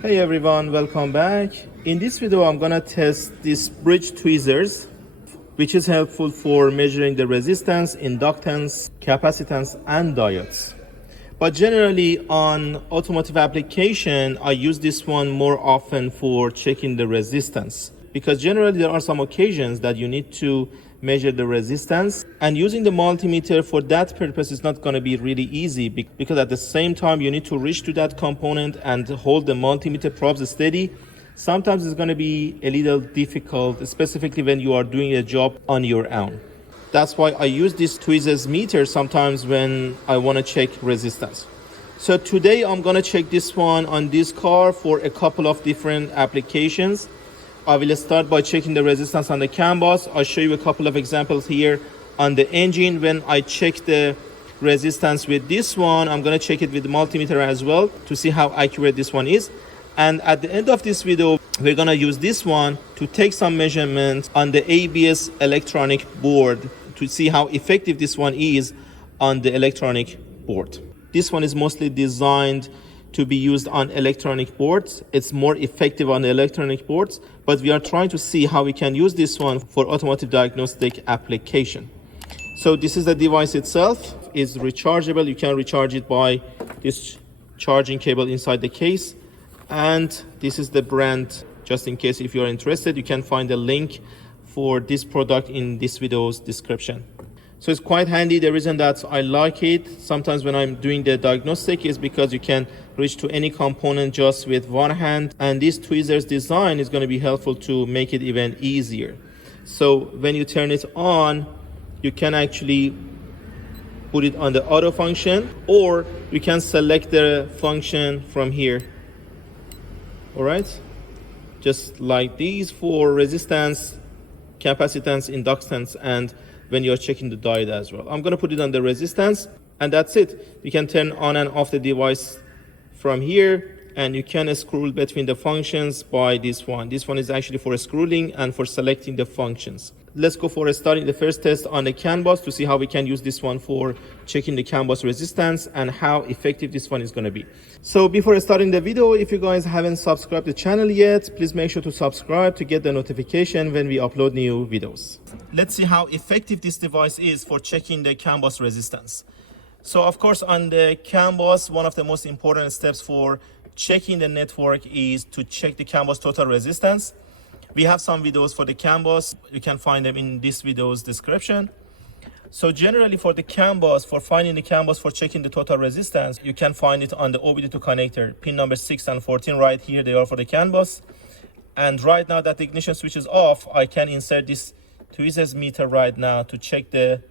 Hey everyone, welcome back. In this video I'm gonna test this bridge tweezers, which is helpful for measuring the resistance, inductance, capacitance and diodes. But generally on automotive application I use this one more often for checking the resistance, because generally there are some occasions that you need to measure the resistance, and using the multimeter for that purpose is not going to be really easy, because at the same time you need to reach to that component and hold the multimeter probes steady. Sometimes it's going to be a little difficult, specifically when you are doing a job on your own. That's why I use this tweezers meter sometimes when I want to check resistance. So today I'm going to check this one on this car for a couple of different applications. I will start by checking the resistance on the CAN bus. I'll show you a couple of examples here on the engine. When I check the resistance with this one, I'm going to check it with the multimeter as well to see how accurate this one is. And at the end of this video, we're going to use this one to take some measurements on the ABS electronic board to see how effective this one is on the electronic board. This one is mostly designed to be used on electronic boards. It's more effective on the electronic boards, but we are trying to see how we can use this one for automotive diagnostic application. So this is the device itself. It's rechargeable. You can recharge it by this charging cable inside the case. And this is the brand, just in case if you're interested. You can find a link for this product in this video's description. So it's quite handy. The reason that I like it sometimes when I'm doing the diagnostic is because you can reach to any component just with one hand, and this tweezers design is going to be helpful to make it even easier. So when you turn it on, you can actually put it on the auto function, or you can select the function from here. All right, just like these for resistance, capacitance, inductance, and when you're checking the diode as well. I'm going to put it on the resistance, and that's it. You can turn on and off the device from here, and you can scroll between the functions by this one. This one is actually for scrolling and for selecting the functions. Let's go for starting the first test on the CAN bus to see how we can use this one for checking the CAN bus resistance and how effective this one is going to be. So before starting the video, if you guys haven't subscribed to the channel yet, please make sure to subscribe to get the notification when we upload new videos. Let's see how effective this device is for checking the CAN bus resistance. So of course on the CAN bus, one of the most important steps for checking the network is to check the CAN bus total resistance. We have some videos for the CAN bus. You can find them in this video's description. So generally for the CAN bus, for finding the CAN bus for checking the total resistance, you can find it on the OBD2 connector, pin number 6 and 14 right here. They are for the CAN bus. And right now that the ignition switch is off, I can insert this tweezers meter right now to check the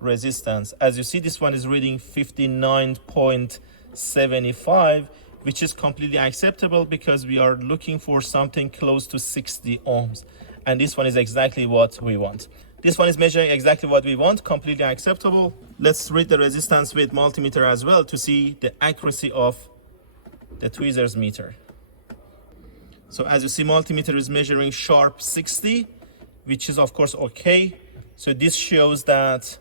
resistance. As you see, this one is reading 59.75, which is completely acceptable because we are looking for something close to 60 ohms. And this one is exactly what we want. This one is measuring exactly what we want, completely acceptable. Let's read the resistance with multimeter as well to see the accuracy of the tweezers meter. So as you see, multimeter is measuring sharp 60, which is of course okay. So this shows that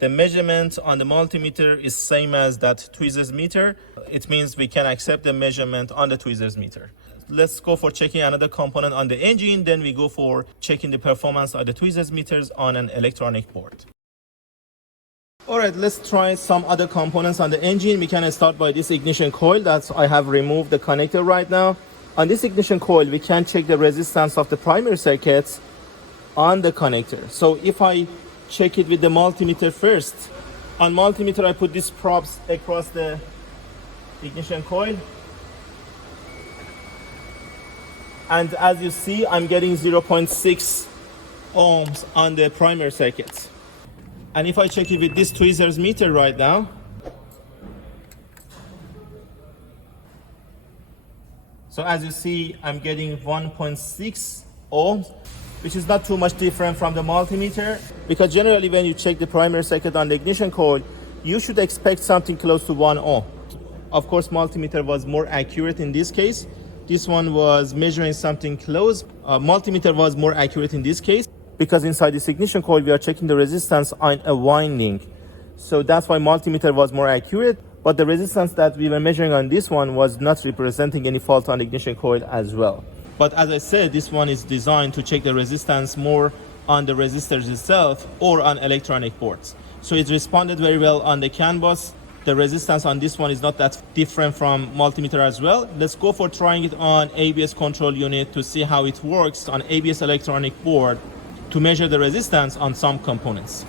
the measurement on the multimeter is same as that tweezers meter. It means we can accept the measurement on the tweezers meter. Let's go for checking another component on the engine. Then we go for checking the performance of the tweezers meters on an electronic board. All right, let's try some other components on the engine. We can start by this ignition coil that I have removed the connector right now. On this ignition coil, we can check the resistance of the primary circuits on the connector. So if I check it with the multimeter first. On multimeter, I put these probes across the ignition coil. And as you see, I'm getting 0.6 ohms on the primary circuits. And if I check it with this tweezers meter right now, so as you see, I'm getting 1.6 ohms, which is not too much different from the multimeter, because generally when you check the primary circuit on the ignition coil, you should expect something close to 1 ohm. Of course, multimeter was more accurate in this case. This one was measuring something close. Multimeter was more accurate in this case because inside this ignition coil, we are checking the resistance on a winding. So that's why multimeter was more accurate. But the resistance that we were measuring on this one was not representing any fault on the ignition coil as well. But as I said, this one is designed to check the resistance more on the resistors itself or on electronic boards. So it responded very well on the CAN bus. The resistance on this one is not that different from multimeter as well. Let's go for trying it on ABS control unit to see how it works on ABS electronic board to measure the resistance on some components.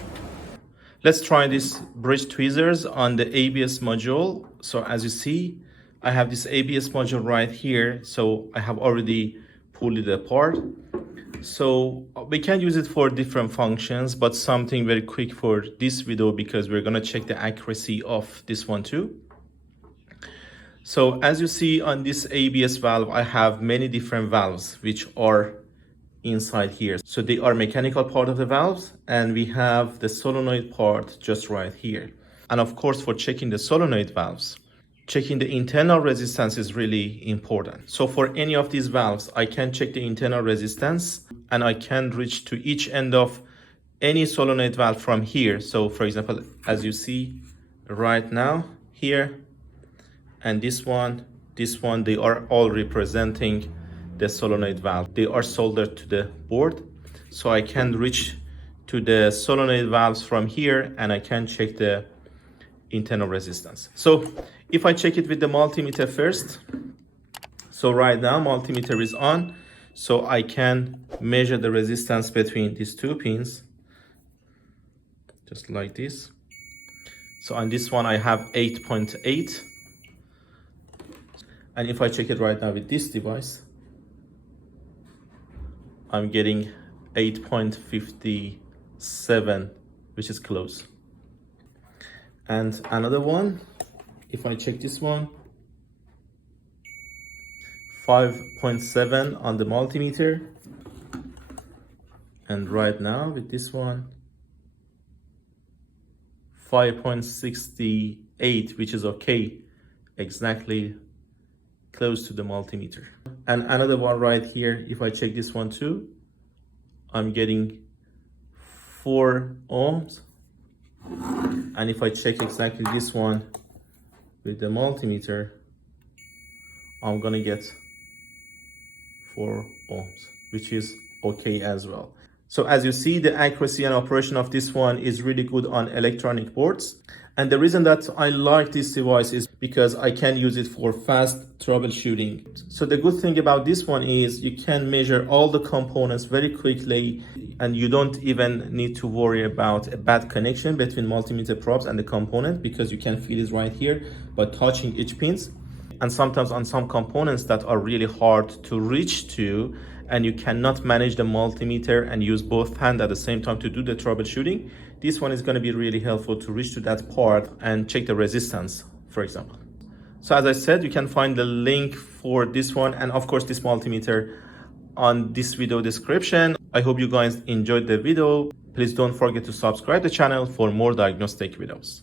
Let's try this bridge tweezers on the ABS module. So as you see, I have this ABS module right here. So I have already pulled it apart. So we can use it for different functions, but something very quick for this video because we're gonna check the accuracy of this one too. So as you see on this ABS valve, I have many different valves which are inside here. So they are mechanical part of the valves, and we have the solenoid part just right here. And of course, for checking the solenoid valves, checking the internal resistance is really important. So for any of these valves, I can check the internal resistance and I can reach to each end of any solenoid valve from here. So for example, as you see right now here, and this one, they are all representing the solenoid valve. They are soldered to the board. So I can reach to the solenoid valves from here and I can check the internal resistance. So if I check it with the multimeter first, so right now multimeter is on, so I can measure the resistance between these two pins, just like this. So on this one I have 8.8, and if I check it right now with this device, I'm getting 8.57, which is close. And another one, if I check this one, 5.7 on the multimeter. And right now with this one, 5.68, which is okay, exactly close to the multimeter. And another one right here, if I check this one too, I'm getting 4 ohms. And if I check exactly this one with the multimeter, I'm gonna get 4 ohms, which is okay as well. So as you see, the accuracy and operation of this one is really good on electronic boards. And the reason that I like this device is because I can use it for fast troubleshooting. So the good thing about this one is you can measure all the components very quickly, and you don't even need to worry about a bad connection between multimeter probes and the component, because you can feel it right here by touching each pins. And sometimes on some components that are really hard to reach to, and you cannot manage the multimeter and use both hands at the same time to do the troubleshooting, this one is going to be really helpful to reach to that part and check the resistance, for example. So as I said, you can find the link for this one and of course this multimeter on this video description. I hope you guys enjoyed the video. Please don't forget to subscribe to the channel for more diagnostic videos.